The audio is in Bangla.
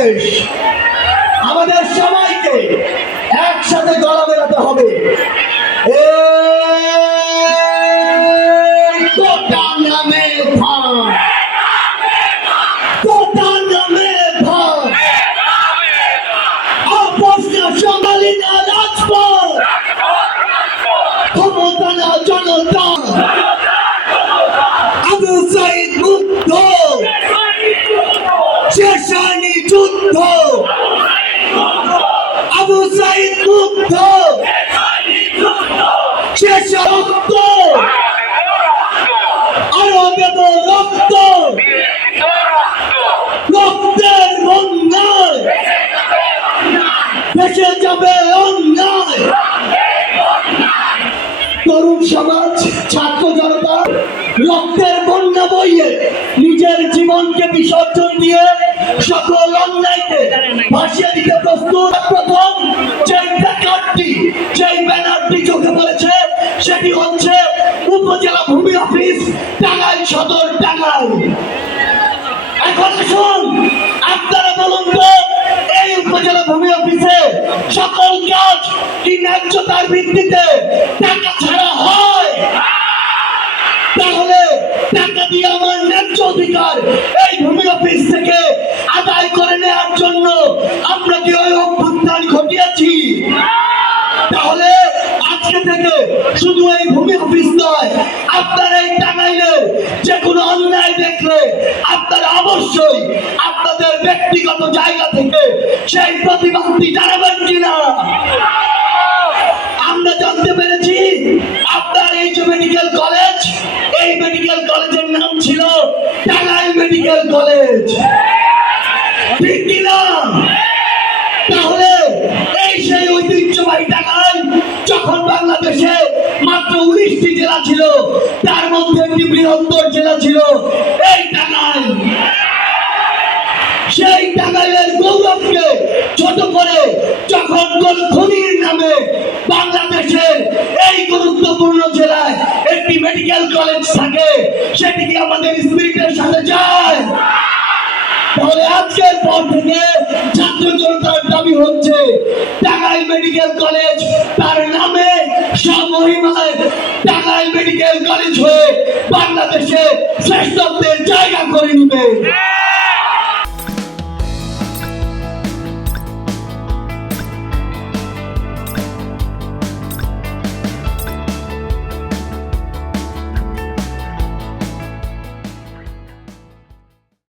বাংলাদেশ। আমাদের সবাইকে একসাথে গলা মেলাতে হবে। কোটা নামে ভাই, কোটা নামে ভাই, আপোষ না সোনালী না রাজপথ, ক্ষমতা না জনতা। আবু সাইদ মুক্ত, শেষ হয়নি যুদ্ধ। আবু সাইদ মুক্ত, শেষ রক্ত, আরো দেব রক্ত, রক্তের বন্যায় ভেসে যাবে অন্যায়। তরুণ সমাজ, ছাত্র জনতা রক্তের বন্যা বইয়ে নিজের জীবনকে বিসর্জন দিয়ে সকল অন্যায়কে ভাসিয়ে দিতে প্রস্তুত। প্রথম যেই ব্যানারটি চোখে পড়েছে সেটি হচ্ছে উপজেলা ভূমি অফিস, টাঙ্গাইল সদর, টাঙ্গাইল। এখন আসুন আপনারা বলুন তো, এই উপজেলা ভূমি অফিসে সকল কাজ কি ন্যায্যতার ভিত্তিতে টাকা ছাড়া হয়? তাহলে টাকা দিয়ে আমার ন্যায্য অধিকার এই ভূমি অফিস থেকে আদায় করে নেওয়ার জন্য আমরা কি ওই অভ্যুত্থান ঘটিয়েছি? তাহলে আজকে থেকে শুধু এই ভূমি অফিস নয়, আপনার এই টাঙ্গাইলের যে কোনো অন্যায় দেখলে আপনারা অবশ্যই আপনাদের ব্যক্তিগত জায়গা থেকে সেই প্রতিবাদটি জানাবেন কিনা? আমরা জানতে পেরেছি আপনার এই যে মেডিকেল কলেজ, এই মেডিকেল কলেজের নাম ছিল টাঙ্গাইল মেডিকেল কলেজ, ঠিক কিনা? তাহলে এই সেই ঐতিহ্যবাহী টাঙ্গাইল যখন বাংলাদেশে মাত্র 19টি জেলা ছিল, তার মধ্যে একটি বৃহত্তর জেলা ছিল এই টাঙ্গাইল। সেই টাঙ্গাইলের গৌরবকে ছোট করে যখন কোন খুনির নামে বাংলাদেশের এই গুরুত্বপূর্ণ জেলায় একটি মেডিকেল কলেজ থাকে, সেটি কি আমাদের স্পিরিটের সাথে যায়? তাহলে আজকের পর থেকে ছাত্র জনতার দাবি হচ্ছে টাঙ্গাইল মেডিকেল কলেজ তার নামে সমহিমায় টাঙ্গাইল মেডিকেল কলেজ হয়ে বাংলাদেশে শ্রেষ্ঠত্বের জায়গা করে নিবে।